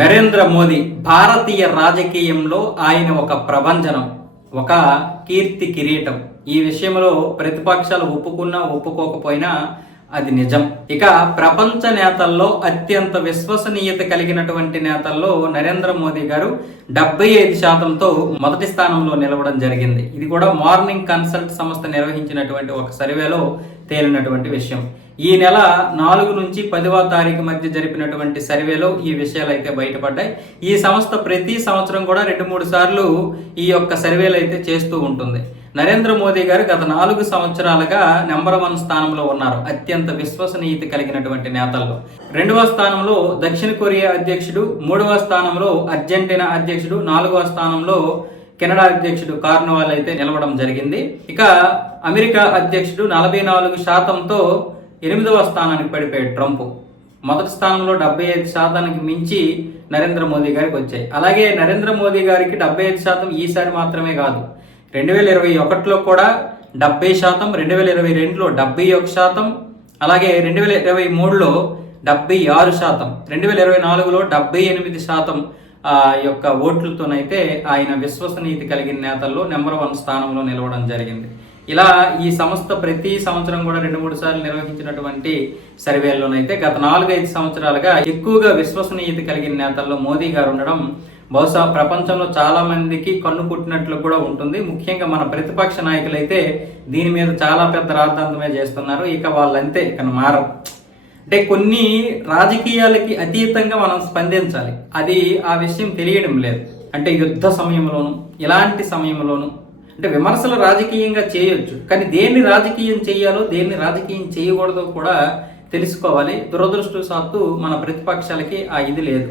నరేంద్ర మోదీ భారతీయ రాజకీయంలో ఆయన ఒక ప్రభంజనం ఒక కీర్తి కిరీటం. ఈ విషయంలో ప్రతిపక్షాలు ఒప్పుకున్నా ఒప్పుకోకపోయినా అది నిజం. ఇక ప్రపంచ నేతల్లో అత్యంత విశ్వసనీయత కలిగినటువంటి నేతల్లో నరేంద్ర మోదీ గారు డెబ్బై ఐదు శాతంతో మొదటి స్థానంలో నిలవడం జరిగింది. ఇది కూడా మార్నింగ్ కన్సల్ట్ సంస్థ నిర్వహించినటువంటి ఒక సర్వేలో తేలినటువంటి విషయం. ఈ నెల నాలుగు నుంచి పదవ తారీఖు మధ్య జరిపినటువంటి సర్వేలో ఈ విషయాలు అయితే బయటపడ్డాయి. ఈ సంస్థ ప్రతి సంవత్సరం కూడా రెండు మూడు సార్లు ఈ యొక్క సర్వేలు అయితే చేస్తూ ఉంటుంది. నరేంద్ర మోదీ గారు గత నాలుగు సంవత్సరాలుగా నెంబర్ వన్ స్థానంలో ఉన్నారు. అత్యంత విశ్వసనీయత కలిగినటువంటి నేతల్లో. రెండవ స్థానంలో దక్షిణ కొరియా అధ్యక్షుడు మూడవ స్థానంలో అర్జెంటీనా అధ్యక్షుడు నాలుగవ స్థానంలో కెనడా అధ్యక్షుడు కార్నవాల్ అయితే నిలవడం జరిగింది. ఇక అమెరికా అధ్యక్షుడు నలభై నాలుగు శాతంతో ఎనిమిదవ స్థానానికి పడిపోయాడు ట్రంప్ మొదటి స్థానంలో డెబ్బై ఐదు శాతానికి మించి నరేంద్ర మోదీ గారికి వచ్చాయి. అలాగే నరేంద్ర మోదీ గారికి డెబ్బై ఐదు శాతం ఈసారి మాత్రమే కాదు. రెండు వేల ఇరవై ఒకటిలో కూడా డెబ్బై శాతం రెండు వేల ఇరవై రెండులో డెబ్బై ఒక శాతం అలాగే రెండు వేల ఇరవై మూడులో డెబ్బై ఆరు శాతం రెండు వేల ఇరవై నాలుగులో డెబ్బై ఎనిమిది శాతం యొక్క ఓట్లతోనైతే ఆయన విశ్వసనీయత కలిగిన నేతల్లో నెంబర్ వన్ స్థానంలో నిలవడం జరిగింది. ఇలా ఈ సంస్థ ప్రతి సంవత్సరం కూడా రెండు మూడు సార్లు నిర్వహించినటువంటి సర్వేల్లోనైతే గత నాలుగైదు సంవత్సరాలుగా ఎక్కువగా విశ్వసనీయత కలిగిన నేతల్లో మోదీ గారు ఉండడం బహుశా ప్రపంచంలో చాలా మందికి కన్ను కుట్టినట్లు కూడా ఉంటుంది. ముఖ్యంగా మన ప్రతిపక్ష నాయకులైతే దీని మీద చాలా పెద్ద రాద్ధాంతమే చేస్తున్నారు. ఇక వాళ్ళంతే ఇక మారం. అంటే కొన్ని రాజకీయాలకి అతీతంగా మనం స్పందించాలి. అది ఆ విషయం తెలియడం లేదు. అంటే యుద్ధ సమయంలోను ఇలాంటి సమయంలోను అంటే విమర్శలు రాజకీయంగా చేయొచ్చు కానీ దేన్ని రాజకీయం చేయాలో దేన్ని రాజకీయం చేయకూడదో కూడా తెలుసుకోవాలి. దురదృష్టవశాత్తు మన ప్రతిపక్షాలకి ఆ ఇది లేదు.